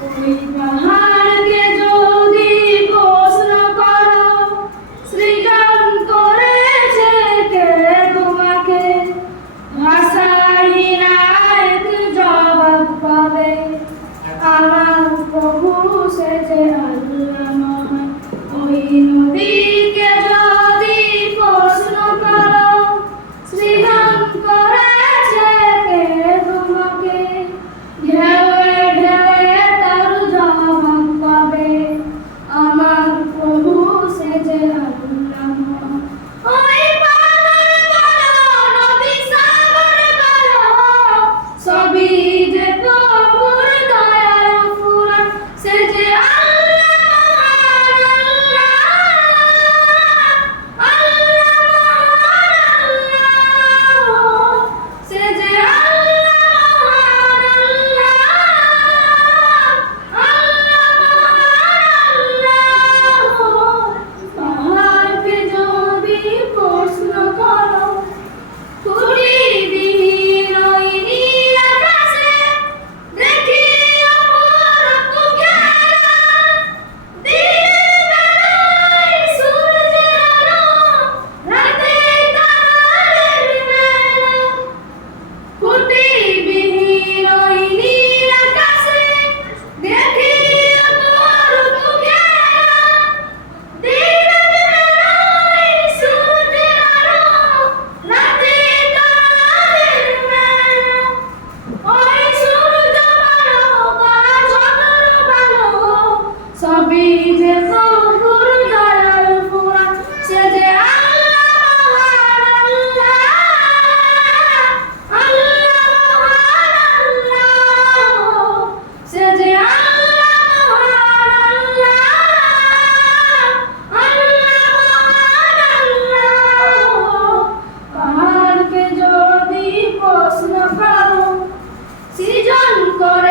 with my You. con